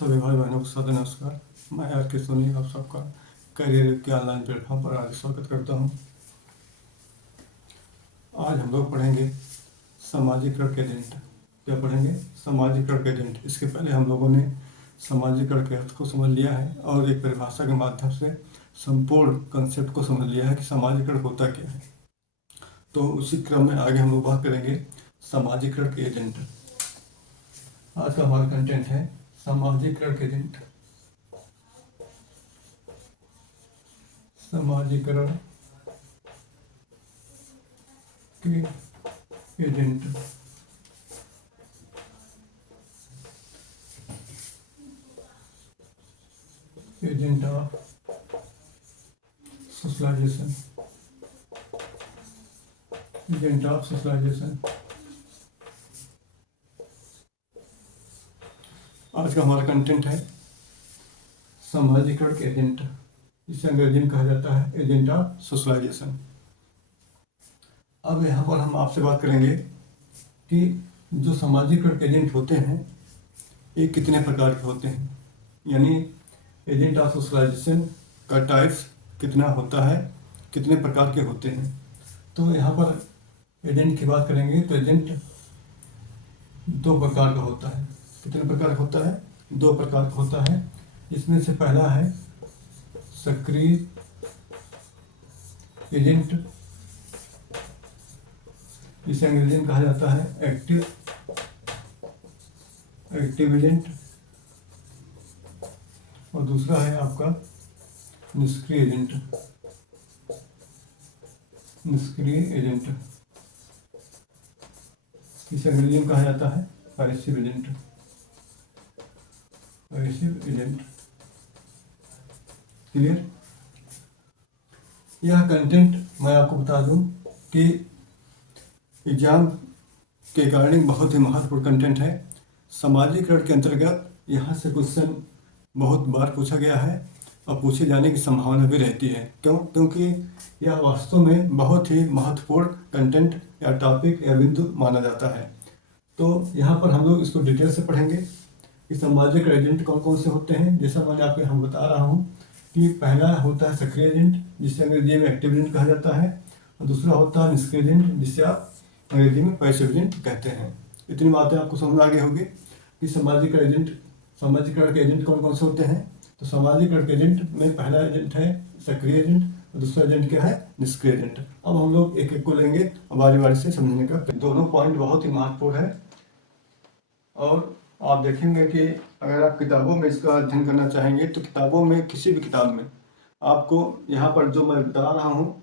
सभी भाई बहनों को सादर नमस्कार। मैं आर के सोनी आप सबका करियर के ऑनलाइन प्लेटफॉर्म पर आज स्वागत करता हूं। आज हम लोग पढ़ेंगे सामाजिकरण के एजेंट। क्या पढ़ेंगे? सामाजिकरण के एजेंट। इसके पहले हम लोगों ने सामाजिकरण के अर्थ को समझ लिया है और एक परिभाषा के माध्यम से संपूर्ण कंसेप्ट को समझ लिया है कि सामाजिकरण होता क्या है। तो उसी क्रम में आगे हम लोग बात करेंगे सामाजिकरण के एजेंट। आज का हमारा कंटेंट है सामाजिकरण के एजेंट। सामाजिकरण के agent. Agent of socialization. Agent of socialization. आज का हमारा कंटेंट है सामाजिकरण के एजेंट। इसे अंग्रेजी में कहा जाता है एजेंट ऑफ सोशलाइजेशन। अब यहाँ पर हम आपसे बात करेंगे कि जो सामाजिकरण के एजेंट होते हैं ये कितने प्रकार के होते हैं, यानी एजेंट ऑफ सोशलाइजेशन का टाइप्स कितना होता है, कितने प्रकार के होते हैं। तो यहाँ पर एजेंट की बात करेंगे तो एजेंट दो प्रकार का होता है। कितने प्रकार का होता है? दो प्रकार का होता है। इसमें से पहला है सक्रिय एजेंट, इसे अंग्रेजी में कहा जाता है एक्टिव एजेंट, और दूसरा है आपका निष्क्रिय एजेंट। निष्क्रिय एजेंट इसे अंग्रेजी में कहा जाता है passive agent. Passive agent. Clear? यह कंटेंट मैं आपको बता दूं कि एग्जाम के अकॉर्डिंग बहुत ही महत्वपूर्ण कंटेंट है। सामाजिकरण के अंतर्गत यहाँ से क्वेश्चन बहुत बार पूछा गया है और पूछे जाने की संभावना भी रहती है। क्यों? क्योंकि यह वास्तव में बहुत ही महत्वपूर्ण कंटेंट या टॉपिक या बिंदु माना जाता है। तो यहाँ पर हम लोग इसको डिटेल से पढ़ेंगे कि सामाजिक एजेंट कौन कौन से होते हैं। जैसा मैंने आपको हम बता रहा हूँ कि पहला होता है सक्रिय एजेंट, जिसे अंग्रेजी में एक्टिव एजेंट कहा जाता है, और दूसरा होता है निष्क्रिय एजेंट, जिसे आप अंग्रेजी में पैसिव एजेंट कहते हैं। इतनी बातें आपको समझ आ गई होगी कि सामाजिकरण के एजेंट कौन कौन से होते हैं। तो सामाजिकरण के एजेंट में पहला एजेंट है सक्रिय एजेंट और दूसरा एजेंट क्या है? निष्क्रिय एजेंट। अब हम लोग एक एक को लेंगे और बारी बारी से समझने का। दोनों पॉइंट बहुत ही महत्वपूर्ण है और आप देखेंगे कि अगर आप किताबों में इसका अध्ययन करना चाहेंगे तो किताबों में, किसी भी किताब में आपको यहाँ पर जो मैं बता रहा हूँ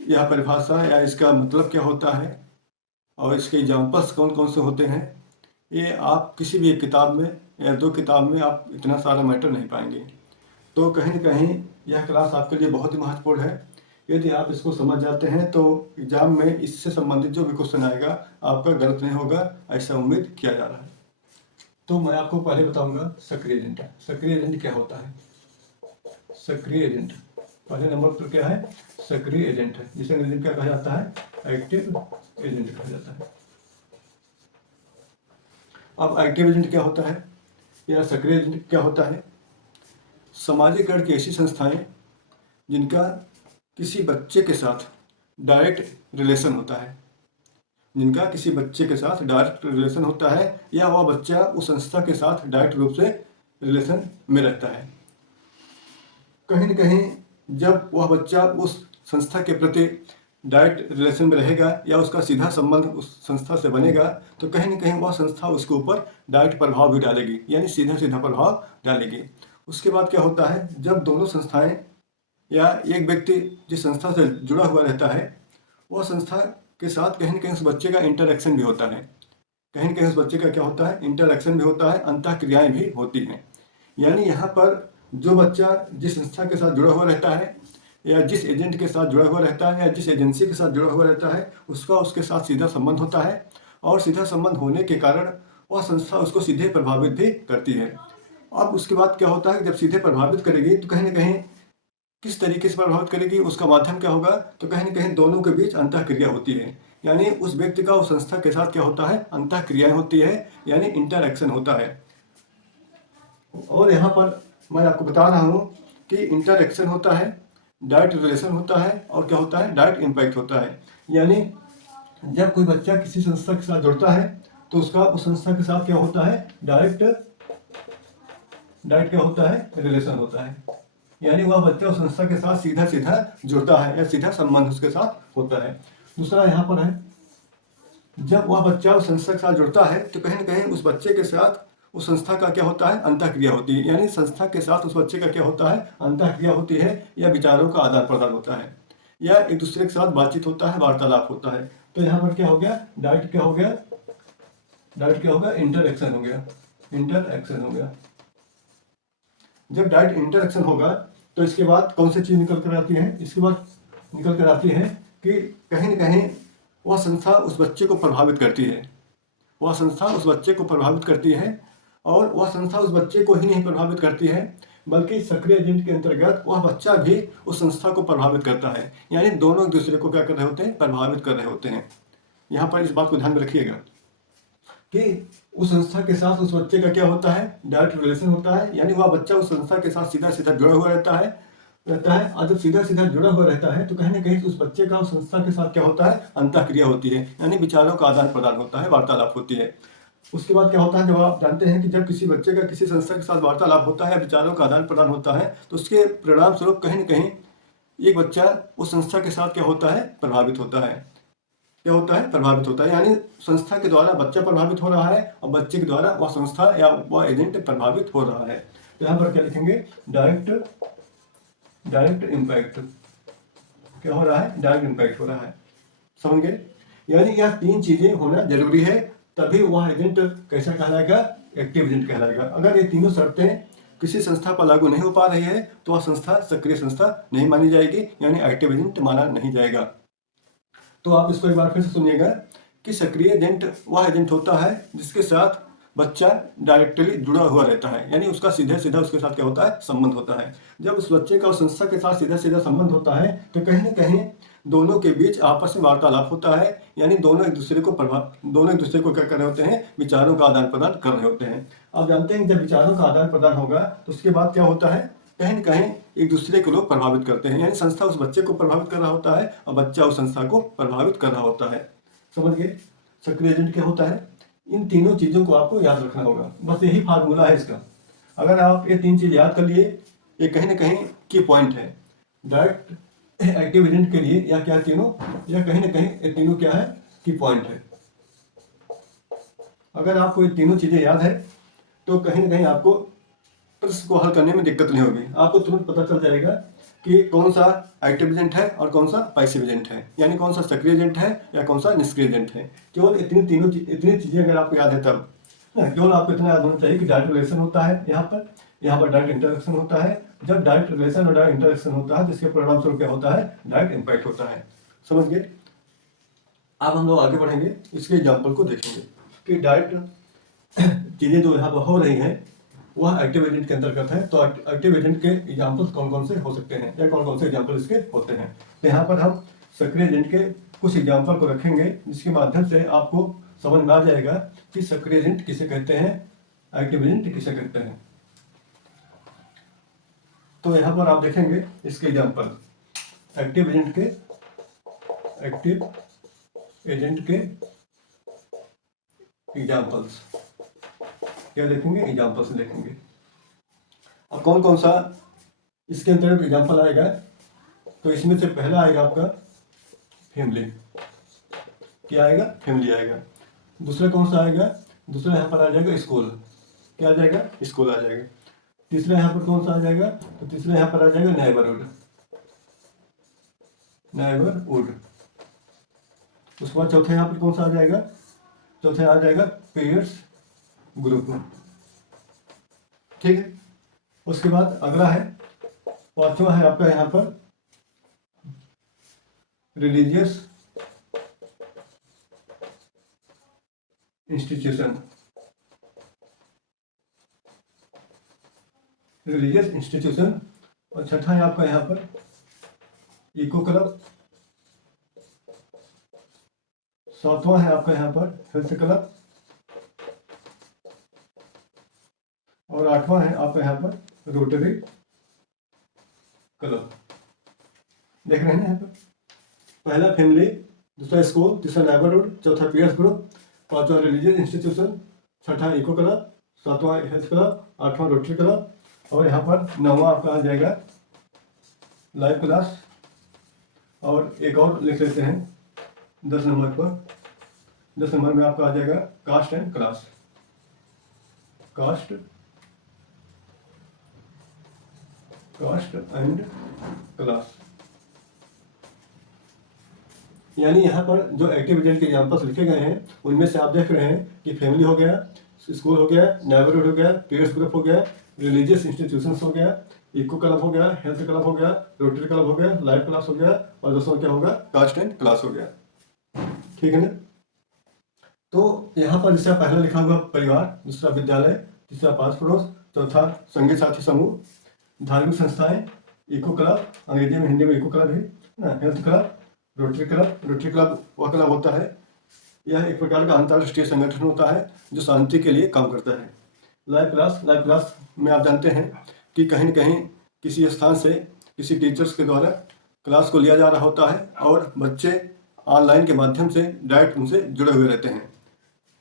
यह परिभाषा या इसका मतलब क्या होता है और इसके एग्जाम्पल्स कौन कौन से होते हैं, ये आप किसी भी एक किताब में या दो किताब में आप इतना सारा मैटर नहीं पाएंगे। तो कहीं न कहीं यह क्लास आपके लिए बहुत ही महत्वपूर्ण है। यदि आप इसको समझ जाते हैं तो एग्जाम में इससे संबंधित जो भी क्वेश्चन आएगा आपका गलत नहीं होगा, ऐसा उम्मीद किया जा रहा है। तो मैं आपको पहले बताऊंगा सक्रिय एजेंट। सक्रिय एजेंट क्या होता है? सक्रिय एजेंट पहले नंबर पर क्या है? सक्रिय एजेंट है, जिसे अंग्रेजी में क्या कहा जाता है? एक्टिव एजेंट कहा जाता है। अब एक्टिव एजेंट क्या होता है या सक्रिय एजेंट क्या होता है? सामाजिकरण की ऐसी संस्थाएं जिनका किसी बच्चे के साथ डायरेक्ट रिलेशन होता है, जिनका किसी बच्चे के साथ डायरेक्ट रिलेशन होता है या वह बच्चा उस संस्था के साथ डायरेक्ट रूप से रिलेशन में रहता है। कहीं न कहीं जब वह बच्चा उस संस्था के प्रति डायरेक्ट रिलेशन में रहेगा या उसका सीधा संबंध उस संस्था से बनेगा तो कहीं न कहीं वह संस्था उसके ऊपर डायरेक्ट प्रभाव भी डालेगी, यानी सीधा सीधा प्रभाव डालेगी। उसके बाद क्या होता है, जब दोनों संस्थाएं या एक व्यक्ति जिस संस्था से जुड़ा हुआ रहता है वह संस्था के साथ कहीं न कहीं उस बच्चे का इंटरेक्शन भी होता है। कहीं न कहीं उस बच्चे का क्या होता है? इंटरेक्शन भी होता है, अंतःक्रियाएं भी होती हैं। यानी यहाँ पर जो बच्चा जिस संस्था के साथ जुड़ा हुआ रहता है या जिस एजेंट के साथ जुड़ा हुआ रहता है या जिस एजेंसी के साथ जुड़ा हुआ रहता है उसका उसके साथ सीधा संबंध होता है, और सीधा संबंध होने के कारण वह संस्था उसको सीधे प्रभावित भी करती है। अब उसके बाद क्या होता है, जब सीधे प्रभावित करेगी तो कहीं न कहीं किस तरीके से प्रभावित करेगी, उसका माध्यम क्या होगा, तो कहीं न कहीं दोनों के बीच अंतःक्रिया होती है। यानी उस व्यक्ति का उस संस्था के साथ क्या होता है? अंतःक्रियाएं होती है, यानी इंटरैक्शन होता है। और यहाँ पर मैं आपको बता रहा हूँ कि इंटरएक्शन होता है, डायरेक्ट रिलेशन होता है और क्या होता है, डायरेक्ट इम्पैक्ट होता है। यानी जब कोई बच्चा किसी संस्था के साथ जुड़ता है तो उसका उस संस्था के साथ क्या होता है, डायरेक्ट डायरेक्ट क्या होता है, रिलेशन होता है। यानी वह बच्चा उस संस्था के साथ सीधा सीधा जुड़ता है या सीधा संबंध उसके साथ होता है। दूसरा यहाँ पर है, जब वह बच्चा उस संस्था के साथ जुड़ता है तो कहीं ना कहीं उस बच्चे के साथ उस संस्था का क्या होता है, अंतःक्रिया होती है। यानी संस्था के साथ उस बच्चे का क्या होता है, अंतःक्रिया होती है, या विचारों का आदान प्रदान होता है, या एक दूसरे के साथ बातचीत होता है, वार्तालाप होता है। तो यहाँ पर क्या हो गया, डायरेक्ट क्या हो गया, डायरेक्ट क्या होगा, इंटरएक्शन हो गया, इंटरएक्शन हो गया। जब डायरेक्ट इंटरएक्शन होगा तो इसके बाद कौन सी चीज निकल कर आती है, इसके बाद निकल कर आती है कि कहीं ना कहीं वह संस्था उस बच्चे को प्रभावित करती है, वह संस्था उस बच्चे को प्रभावित करती है। और वह संस्था उस बच्चे को ही नहीं प्रभावित करती है, बल्कि सक्रिय एजेंट के अंतर्गत वह बच्चा भी उस संस्था को प्रभावित करता है। यानी दोनों एक दूसरे को क्या कर रहे होते हैं, प्रभावित कर रहे होते हैं। यहाँ पर इस बात को ध्यान में रखिएगा कि उस संस्था के साथ उस बच्चे का क्या होता है, डायरेक्ट रिलेशन होता है। यानी वह बच्चा उस संस्था के साथ सीधा सीधा जुड़ा हुआ रहता है। और जब सीधा सीधा जुड़ा हुआ रहता है तो कहीं ना कहीं उस बच्चे का उस संस्था के साथ क्या होता है, अंतःक्रिया होती है, यानी विचारों का आदान प्रदान होता है, वार्तालाप होती है। उसके बाद क्या होता है, जब आप जानते हैं कि जब किसी बच्चे का किसी संस्था के साथ वार्तालाप होता है या विचारों का आदान प्रदान होता है तो उसके परिणाम स्वरूप कहीं ना कहीं एक बच्चा उस संस्था के साथ क्या होता है, प्रभावित होता है। क्या होता है, प्रभावित होता है। यानी संस्था के द्वारा बच्चा प्रभावित हो रहा है और बच्चे के द्वारा वह संस्था या वह एजेंट प्रभावित हो रहा है। तो यहाँ पर क्या लिखेंगे, डायरेक्ट डायरेक्ट इम्पैक्ट। क्या हो रहा है, डायरेक्ट इम्पैक्ट हो रहा है। समझ गए। यानी यह तीन चीजें होना जरूरी है, तभी वह एजेंट कैसा कहलाएगा, एक्टिव एजेंट कहलाएगा। अगर ये तीनों शर्तें किसी संस्था पर लागू नहीं हो पा रही है तो वह संस्था सक्रिय संस्था नहीं मानी जाएगी, यानी एक्टिव एजेंट माना नहीं जाएगा। तो आप इसको एक बार फिर से सुनिएगा कि सक्रिय एजेंट वह एजेंट होता है जिसके साथ बच्चा डायरेक्टली जुड़ा हुआ रहता है, यानी उसका सीधे सीधा उसके साथ क्या होता है, संबंध होता है। जब उस बच्चे का उस संस्था के साथ सीधा सीधा संबंध होता है तो कहीं ना कहीं दोनों के बीच आपस में वार्तालाप होता है, यानी दोनों एक दूसरे को क्या कर रहे होते हैं, विचारों का आदान प्रदान कर रहे होते हैं। आप जानते हैं जब विचारों का आदान प्रदान होगा तो उसके बाद क्या होता है, कहीं न कहीं एक दूसरे को लोग प्रभावित करते हैं। यानी संस्था उस बच्चे को प्रभावित कर रहा होता है और बच्चा उस संस्था को प्रभावित कर रहा होता है। समझ गए। सक्रिय एजेंट क्या होता है, इन तीनों चीजों को आपको याद रखना होगा, बस यही फार्मूला है इसका। अगर आप ये तीन चीज याद कर लिए, ये कहीं ना कहीं की पॉइंट है डायरेक्ट एक्टिव एजेंट के लिए, या क्या तीनों, या कहीं ना कहीं ये तीनों क्या है, की पॉइंट है। अगर आपको ये तीनों चीजें याद है तो कहीं ना कहीं आपको प्रश्न को हल करने में दिक्कत नहीं होगी। आपको तुरंत पता चल जाएगा कि कौन सा एक्टिव एजेंट है और कौन सा पैसिव एजेंट है, यानी कौन सा सक्रिय एजेंट है या कौन सा निष्क्रिय एजेंट है। केवल इतनी चीजें अगर आपको याद है तब, केवल आपको इतना याद होना चाहिए कि डायरेक्ट रिलेशन होता है, यहाँ पर डायरेक्ट इंटरेक्शन होता है। जब डायरेक्ट रिलेशन और डायरेक्ट इंटरेक्शन होता है तो इसके परिणाम स्वरूप क्या होता है, डायरेक्ट इम्पैक्ट होता है। समझ गए। अब हम लोग आगे बढ़ेंगे, इसके एग्जाम्पल को देखेंगे कि डायरेक्ट चीजें जो यहाँ पर हो रही हैं वह एक्टिव एजेंट के अंतर्गत है। तो एक्टिव एजेंट के एग्जाम्पल्स कौन कौन से हो सकते हैं या कौन कौन से एग्जाम्पल इसके होते हैं। तो यहाँ पर हम सक्रिय एजेंट के कुछ एग्जाम्पल को रखेंगे जिसके माध्यम से आपको समझ में आ जाएगा कि सक्रिय एजेंट किसे कहते हैं, एक्टिव एजेंट किसे कहते हैं। तो यहाँ पर आप देखेंगे इसके एग्जाम्पल, एक्टिव एजेंट के एग्जाम्पल्स क्या देखेंगे, एग्जाम्पल्स देखेंगे। अब कौन कौन सा इसके अंतर्गत एग्जाम्पल आएगा, तो इसमें से पहला आएगा आपका फैमिली। क्या आएगा, फैमिली आएगा। दूसरा कौन सा आएगा, दूसरा यहाँ पर आ जाएगा स्कूल। क्या आ जाएगा, स्कूल आ जाएगा। तीसरा यहाँ पर कौन सा आ जाएगा, तो तीसरा यहाँ पर आ जाएगा नेबरहुड। उसके बाद चौथा यहाँ पर कौन सा आ जाएगा, चौथा आ जाएगा पीयर्स ग्रुप। ठीक है। उसके बाद अगला है, पांचवा है आपका यहाँ पर रिलीजियस इंस्टीट्यूशन। और छठा है आपका यहाँ पर इको क्लब। सातवां है आपका यहाँ पर हेल्थ क्लब। और 8वां है आपका यहाँ पर रोटरी क्लब। देख रहे हैं यहाँ पर पहला फैमिली, दूसरा स्कूल, तीसरा नेबरहुड, चौथा पीयर्स ग्रुप, पांचवा रिलीजियस इंस्टीट्यूशन, छठा इको क्लब, सातवां हेल्थ क्लब, आठवां रोटरी क्लब, और यहाँ पर 9वां आपका आ जाएगा लाइव क्लास। और एक और लिख लेते हैं 10 नंबर पर। 10 नंबर में आपका आ जाएगा caste and class. Caste and class, यानी यहाँ पर जो एक्टिविटी के एग्जाम्पल्स लिखे गए हैं उनमें से आप देख रहे हैं कि फैमिली हो गया, स्कूल हो गया, नेबरहुड हो गया, पीयर्स ग्रुप हो गया, रिलीजियस इंस्टीट्यूशंस हो गया, इको क्लब हो गया, हेल्थ क्लब हो गया, रोटरी क्लब हो गया, लाइफ क्लास हो गया, और दोस्तों क्या होगा, कास्ट एंड क्लास हो गया। ठीक है ना। तो यहाँ पर जैसे पहला लिखा हुआ परिवार, दूसरा विद्यालय, तीसरा पास पड़ोस, चौथा संगी साथी समूह, धार्मिक संस्थाएं, इको क्लब, अंग्रेजी में हिंदी में इको क्लब है ना, health club, rotary club. Rotary club वह क्लब होता है, यह एक प्रकार का अंतर्राष्ट्रीय संगठन होता है जो शांति के लिए काम करता है। लाइव क्लास में आप जानते हैं कि कहीं न कहीं किसी स्थान से किसी टीचर्स के द्वारा क्लास को लिया जा रहा होता है और बच्चे ऑनलाइन के माध्यम से डायरेक्ट उनसे जुड़े हुए रहते हैं।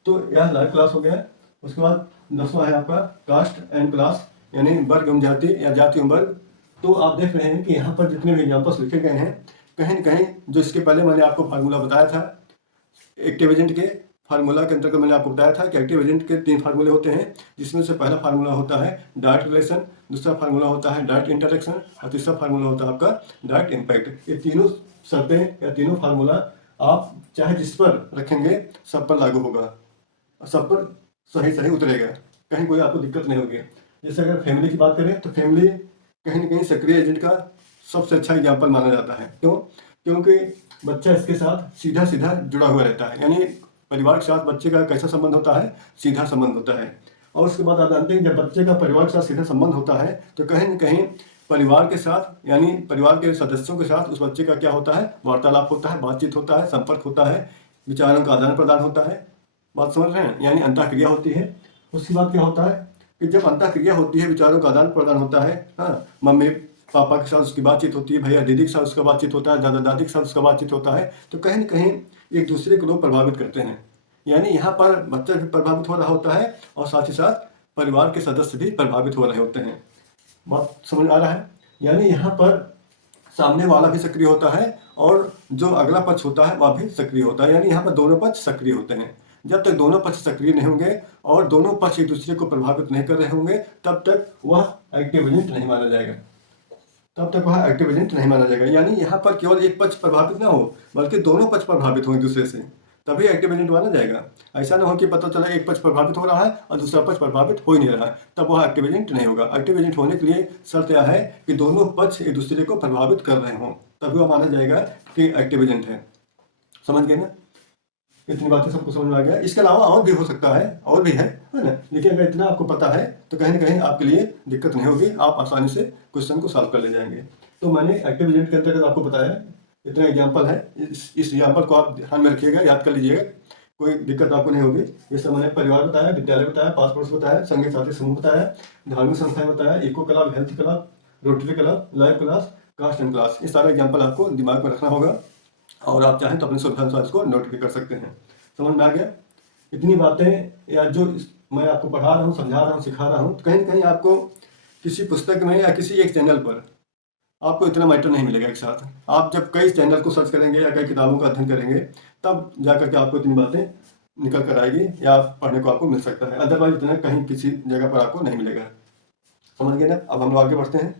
तो यह लाइव क्लास हो गया। उसके बाद 10वां है आपका कास्ट एंड क्लास, यानी वर्ग एवं जाति या जाति एवं वर्ग। तो आप देख रहे हैं कि यहाँ पर जितने भी एग्जाम्पल्स लिखे गए हैं, कहीं न कहीं जो इसके पहले मैंने आपको फार्मूला बताया था एक्टिव एजेंट के, फार्मूला के अंतर्गत मैंने आपको बताया था कि एक्टिव एजेंट के 3 फार्मूले होते हैं, जिसमें से पहला फार्मूला होता है डायरेक्ट रिलेशन, दूसरा फार्मूला होता है डायरेक्ट इंटरेक्शन, और तीसरा फार्मूला होता है आपका डायरेक्ट इम्पैक्ट। ये तीनों शर्तें या तीनों फार्मूला आप चाहे जिस पर रखेंगे सब पर लागू होगा, सब पर सही उतरेगा, कहीं कोई आपको दिक्कत नहीं होगी। जैसे अगर फैमिली की बात करें तो फैमिली कहीं न कहीं सक्रिय एजेंट का सबसे अच्छा एग्जाम्पल माना जाता है। क्यों? क्योंकि बच्चा इसके साथ सीधा जुड़ा हुआ रहता है, यानी परिवार के साथ बच्चे का कैसा संबंध होता है, सीधा संबंध होता है। और उसके बाद आप जानते हैं जब बच्चे का परिवार के साथ सीधा संबंध होता है तो कहीं न कहीं परिवार के साथ, यानी परिवार के सदस्यों के साथ उस बच्चे का क्या होता है, वार्तालाप होता है, बातचीत होता है, संपर्क होता है, विचारों का आदान प्रदान होता है। बात समझ रहे हैं, यानी अंतःक्रिया होती है। उसके बाद क्या होता है कि जब अंतःक्रिया होती है, विचारों का आदान प्रदान होता है, हाँ, मम्मी पापा के साथ उसकी बातचीत होती है, भैया दीदी के साथ उसका बातचीत होता है, दादा दादी के साथ उसका बातचीत होता है, तो कहीं न कहीं एक दूसरे को लोग प्रभावित करते हैं। यानी यहाँ पर बच्चा भी प्रभावित हो रहा होता है और साथ ही साथ परिवार के सदस्य भी प्रभावित हो रहे होते हैं। बात समझ आ रहा है? यानी यहाँ पर सामने वाला भी सक्रिय होता है और जो अगला पक्ष होता है वह भी सक्रिय होता है, यानी यहाँ पर दोनों पक्ष सक्रिय होते हैं। जब तक दोनों पक्ष सक्रिय नहीं होंगे और दोनों पक्ष एक दूसरे को प्रभावित नहीं कर रहे होंगे तब तक वह एक्टिव एजेंट नहीं माना जाएगा, यानी यहाँ पर केवल एक पक्ष प्रभावित ना हो बल्कि दोनों पक्ष प्रभावित हो एक दूसरे से, तभी एक्टिव एजेंट माना जाएगा। ऐसा ना हो कि पता चला एक पक्ष प्रभावित हो रहा है और दूसरा पक्ष प्रभावित हो ही नहीं रहा है, तब वह एक्टिव एजेंट नहीं होगा। एक्टिव एजेंट होने के लिए शर्त यह है कि दोनों पक्ष एक दूसरे को प्रभावित कर रहे हों, तभी वह माना जाएगा कि एक्टिव एजेंट है। समझ गए ना? इतनी बातें सबको समझ में आ गया। इसके अलावा और भी हो सकता है, और भी है ना, लेकिन अगर इतना आपको पता है तो कहीं ना कहीं आपके लिए दिक्कत नहीं होगी, आप आसानी से क्वेश्चन को सॉल्व कर ले जाएंगे। तो मैंने एक्टिव एजेंट के अंतर्गत आपको बताया, इतना एग्जाम्पल है, इस एग्जाम्पल को आप ध्यान में रखिएगा, याद कर लीजिएगा, कोई दिक्कत आपको नहीं होगी। जैसे मैंने परिवार बताया, विद्यालय बताया, पास पड़ोस बताया, संगी साथी समूह बताया, धार्मिक संस्थाएं बताया, eco club, health club, rotary club, live class, caste and class, ये सारे एग्जाम्पल आपको दिमाग में रखना होगा और आप चाहें तो अपने सुविधा अनुसार इसको नोट भी कर सकते हैं। समझ में आ गया? इतनी बातें या जो मैं आपको पढ़ा रहा हूँ, समझा रहा हूँ, सिखा रहा हूँ, तो कहीं ना कहीं आपको किसी पुस्तक में या किसी एक चैनल पर आपको इतना मैटर नहीं मिलेगा एक साथ। आप जब कई चैनल को सर्च करेंगे या कई किताबों का अध्ययन करेंगे तब जाकर के आपको इतनी बातें निकल कर आएगी या पढ़ने को आपको मिल सकता है, अदरवाइज इतना कहीं किसी जगह पर आपको नहीं मिलेगा। समझ गए ना? अब हम लोग आगे बढ़ते हैं।